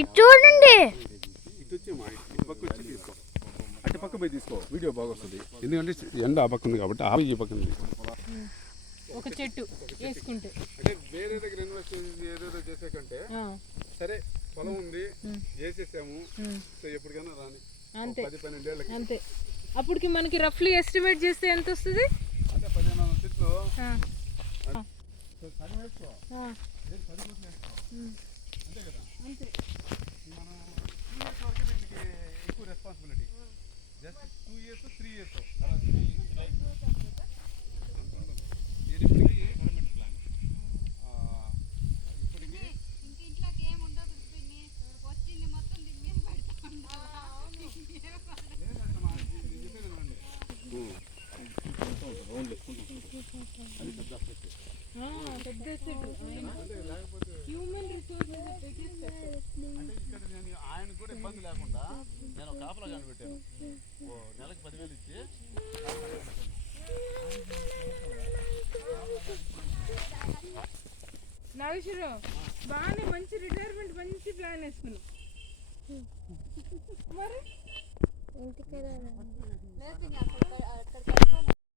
ఇటు చూడండి. ఇటు వచ్చేమా, ఇటు పక్క వచ్చి తీసుకో, అటు పక్క పోయి తీసుకో, వీడియో బాగా వస్తుంది. ఎందుకంటే ఎండ ఆ పక్క ఉంది కాబట్టి ఈ పక్కన ఒక చెట్టు వేసుకుంటే అంటే వేరే దగ్గర ఇన్వెస్ట్ ఏదేదో చేసే కంటే సరే పొలం ఉంది వేసేసాము, సో ఎప్పటికైనా రాని అంతే 10-12 ఏళ్ళకి అంతే. అప్పటికి మనకి రఫ్లీ ఎస్టిమేట్ చేస్తే ఎంత వస్తుంది? అంటే 15 చెట్లు అంతే కదా. అంతే. మనం 2 years వరకు వీటికి ఎక్కువ రెస్పాన్సిబిలిటీ, జస్ట్ 2 years 3 years అలా హ్యూమన్ రిసోర్సెస్ అంటే ఇక్కడ నేను ఆయన కూడా ఇబ్బంది లేకుండా నేను కాపలా కనిపెట్టాను, నెలకు 10,000 ఇచ్చి నాగేశ్వరరావు బాగానే మంచి రిటైర్మెంట్ మంచి ప్లాన్ వేసుకున్నావు మరి. ఇంటికి